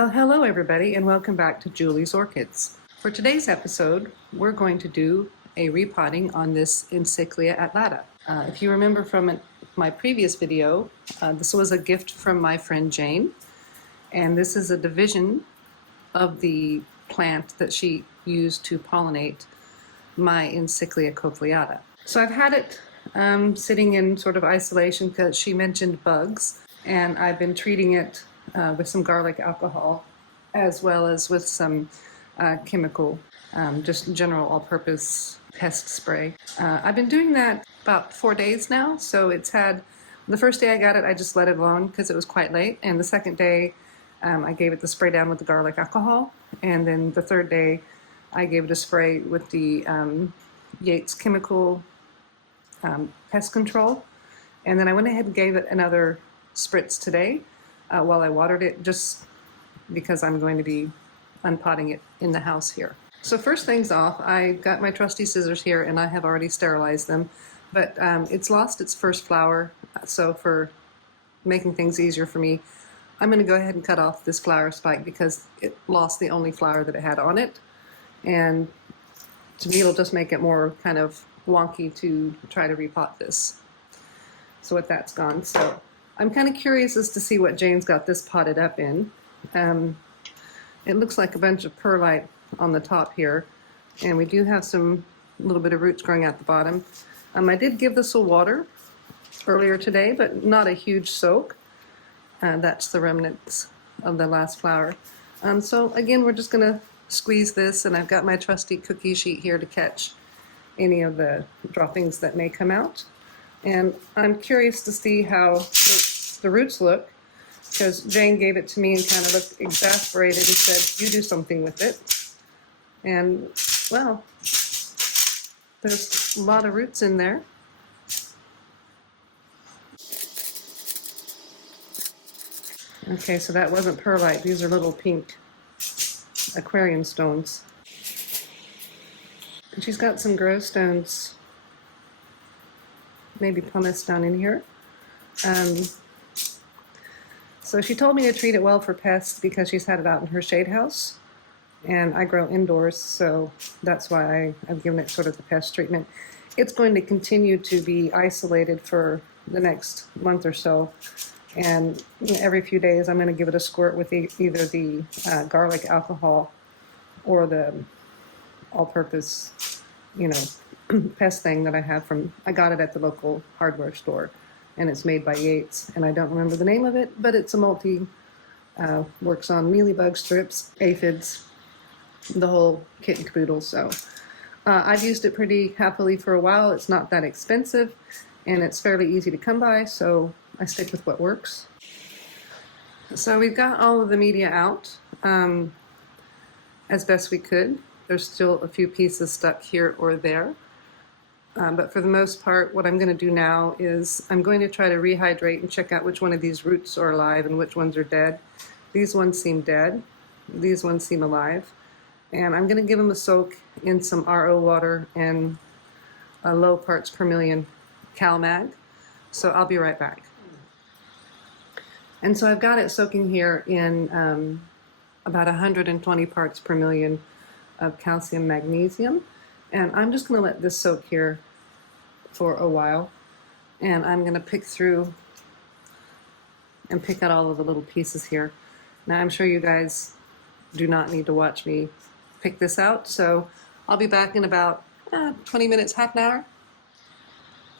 Well, hello everybody and welcome back to Julie's Orchids. For today's episode, we're going to do a repotting on this Encyclia alata. If you remember from my previous video, this was a gift from my friend Jane, and this is a division of the plant that she used to pollinate my Encyclia cochleata. So I've had it sitting in sort of isolation because she mentioned bugs, and I've been treating it with some garlic alcohol as well as with some chemical, just general all-purpose pest spray. I've been doing that about 4 days now, so it's had, the first day I got it I just let it alone because it was quite late, and the second day I gave it the spray down with the garlic alcohol, and then the third day I gave it a spray with the Yates chemical pest control, and then I went ahead and gave it another spritz today while I watered it, just because I'm going to be unpotting it in the house here. So first things off, I got my trusty scissors here and I have already sterilized them, but it's lost its first flower, so for making things easier for me, I'm going to go ahead and cut off this flower spike because it lost the only flower that it had on it, and to me it'll just make it more kind of wonky to try to repot this. So with that's gone, so I'm kind of curious as to see what Jane's got this potted up in. It looks like a bunch of perlite on the top here, and we do have some little bit of roots growing out the bottom. I did give this a water earlier today, but not a huge soak. That's the remnants of the last flower. So again, we're just going to squeeze this, and I've got my trusty cookie sheet here to catch any of the droppings that may come out. And I'm curious to see how the roots look, because Jane gave it to me and kind of looked exasperated and said, you do something with it. And, well, there's a lot of roots in there. Okay, so that wasn't perlite. These are little pink aquarium stones. And she's got some grow stones, maybe pumice down in here. So she told me to treat it well for pests because she's had it out in her shade house, and I grow indoors, so that's why I've given it sort of the pest treatment. It's going to continue to be isolated for the next month or so, and every few days I'm going to give it a squirt with either the garlic alcohol or the all-purpose, pest thing that I have I got it at the local hardware store, and it's made by Yates, and I don't remember the name of it, but it's a works on mealybug strips, aphids, the whole kit and caboodle. So I've used it pretty happily for a while. It's not that expensive, and it's fairly easy to come by, so I stick with what works. So we've got all of the media out as best we could. There's still a few pieces stuck here or there. But for the most part, what I'm going to do now is I'm going to try to rehydrate and check out which one of these roots are alive and which ones are dead. These ones seem dead. These ones seem alive. And I'm going to give them a soak in some RO water and a low parts per million CalMag. So I'll be right back. And so I've got it soaking here in about 120 parts per million of calcium magnesium. And I'm just going to let this soak here for a while, and I'm going to pick through and pick out all of the little pieces here. Now I'm sure you guys do not need to watch me pick this out, so I'll be back in about 20 minutes, half an hour.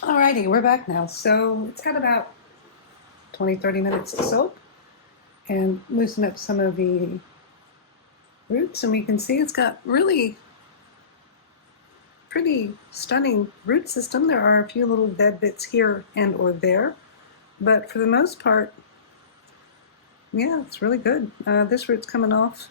Alrighty, we're back now. So it's had about 20-30 minutes to soak and loosen up some of the roots, and we can see it's got really pretty stunning root system. There are a few little dead bits here and or there, but for the most part, yeah, it's really good. This root's coming off.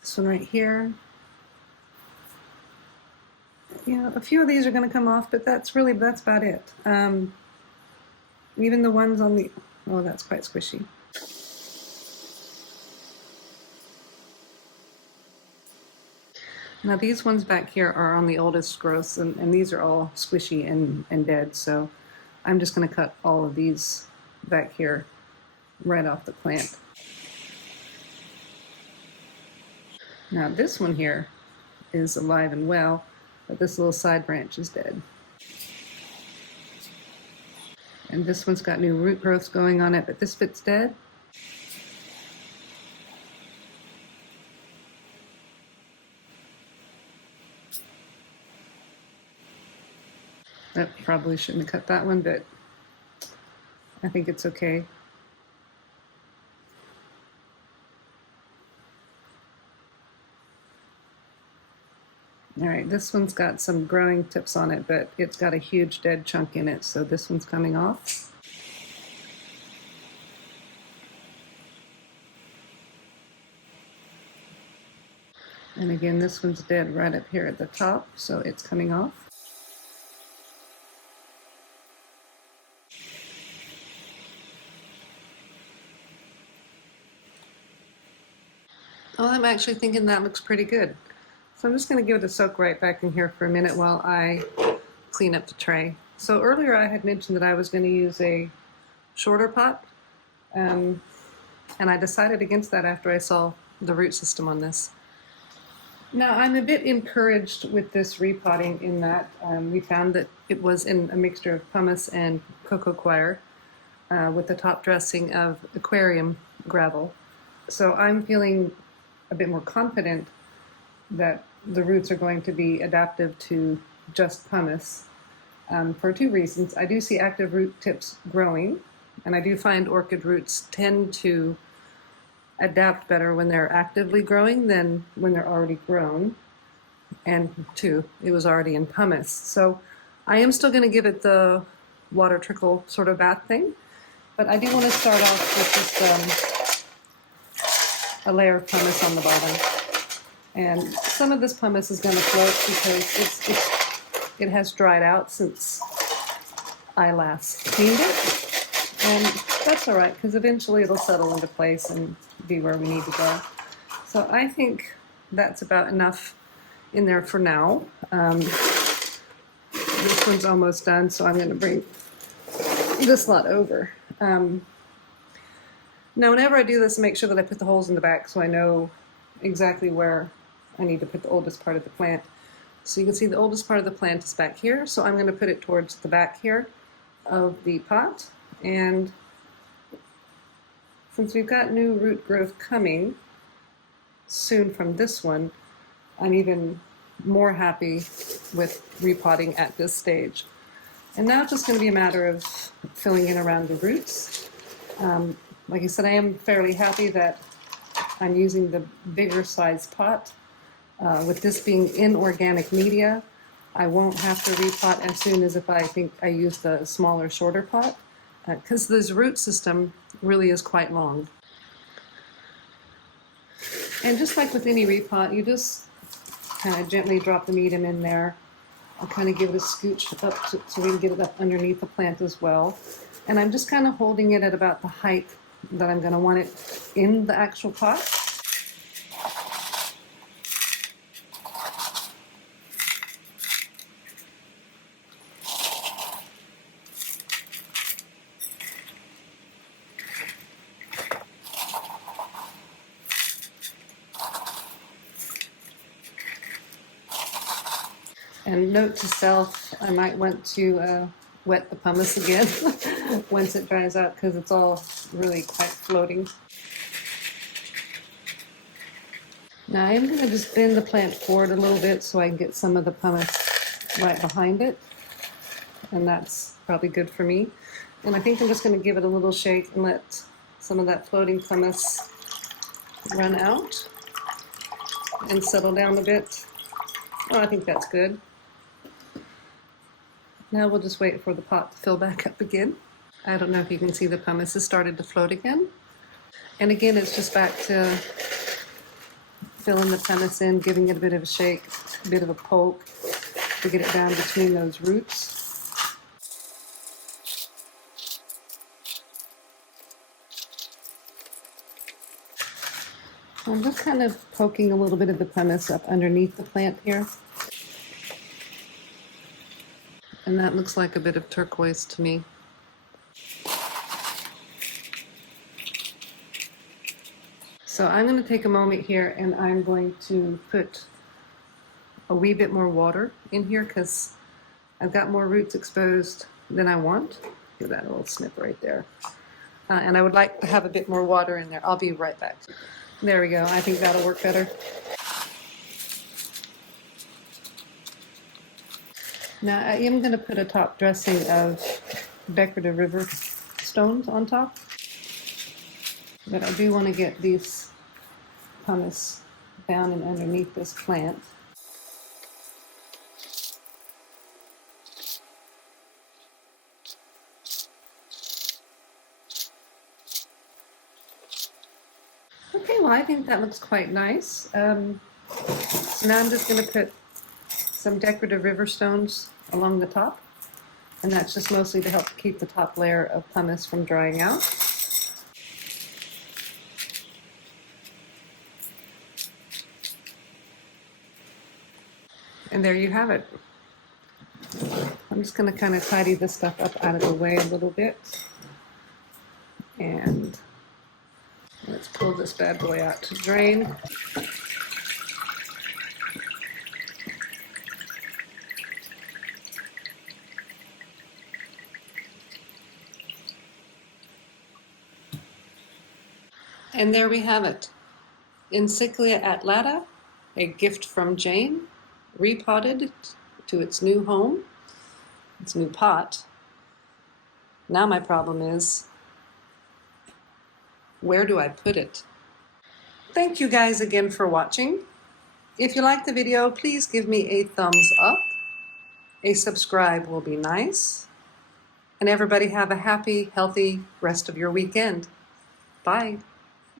This one right here. A few of these are going to come off, but that's about it. Even the ones on the, oh, that's quite squishy. Now these ones back here are on the oldest growths, and these are all squishy and dead, so I'm just going to cut all of these back here right off the plant. Now this one here is alive and well, but this little side branch is dead. And this one's got new root growth going on it, but this bit's dead. I probably shouldn't have cut that one, but I think it's okay. All right, this one's got some growing tips on it, but it's got a huge dead chunk in it, so this one's coming off. And again, this one's dead right up here at the top, so it's coming off. Oh, I'm actually thinking that looks pretty good. So I'm just going to give it a soak right back in here for a minute while I clean up the tray. So earlier I had mentioned that I was going to use a shorter pot, and I decided against that after I saw the root system on this. Now I'm a bit encouraged with this repotting in that we found that it was in a mixture of pumice and cocoa coir with the top dressing of aquarium gravel. So I'm feeling a bit more confident that the roots are going to be adaptive to just pumice for two reasons. I do see active root tips growing, and I do find orchid roots tend to adapt better when they're actively growing than when they're already grown. And two, it was already in pumice. So I am still going to give it the water trickle sort of bath thing, but I do want to start off with just a layer of pumice on the bottom. And some of this pumice is going to float because it has dried out since I last cleaned it. And that's all right, because eventually it'll settle into place and be where we need to go. So I think that's about enough in there for now. This one's almost done, so I'm going to bring this lot over. Now, whenever I do this, I make sure that I put the holes in the back so I know exactly where I need to put the oldest part of the plant. So you can see the oldest part of the plant is back here, so I'm going to put it towards the back here of the pot. And since we've got new root growth coming soon from this one, I'm even more happy with repotting at this stage. And now it's just going to be a matter of filling in around the roots. Like I said, I am fairly happy that I'm using the bigger size pot. With this being inorganic media, I won't have to repot as soon as if I think I use the smaller, shorter pot, because this root system really is quite long. And just like with any repot, you just kind of gently drop the medium in there. I'll kind of give it a scooch up so we can get it up underneath the plant as well. And I'm just kind of holding it at about the height that I'm going to want it in the actual pot. And note to self, I might want to wet the pumice again once it dries out, because it's all really quite floating. Now I'm going to just bend the plant forward a little bit so I can get some of the pumice right behind it, and that's probably good for me. And I think I'm just going to give it a little shake and let some of that floating pumice run out and settle down a bit. Oh, I think that's good. Now we'll just wait for the pot to fill back up again. I don't know if you can see the pumice has started to float again. And again, it's just back to filling the pumice in, giving it a bit of a shake, a bit of a poke to get it down between those roots. I'm just kind of poking a little bit of the pumice up underneath the plant here. And that looks like a bit of turquoise to me. So I'm going to take a moment here and I'm going to put a wee bit more water in here because I've got more roots exposed than I want. Give that a little snip right there. And I would like to have a bit more water in there. I'll be right back. There we go. I think that'll work better. Now I am going to put a top dressing of decorative river stones on top. But I do want to get these pumice down and underneath this plant. Okay, well I think that looks quite nice. So now I'm just going to put some decorative river stones along the top. And that's just mostly to help keep the top layer of pumice from drying out. And there you have it. I'm just going to kind of tidy this stuff up out of the way a little bit. And let's pull this bad boy out to drain. And there we have it. Encyclia alata, a gift from Jane, repotted to its new home, its new pot. Now my problem is, where do I put it? Thank you guys again for watching. If you liked the video, please give me a thumbs up. A subscribe will be nice. And everybody have a happy, healthy rest of your weekend. Bye.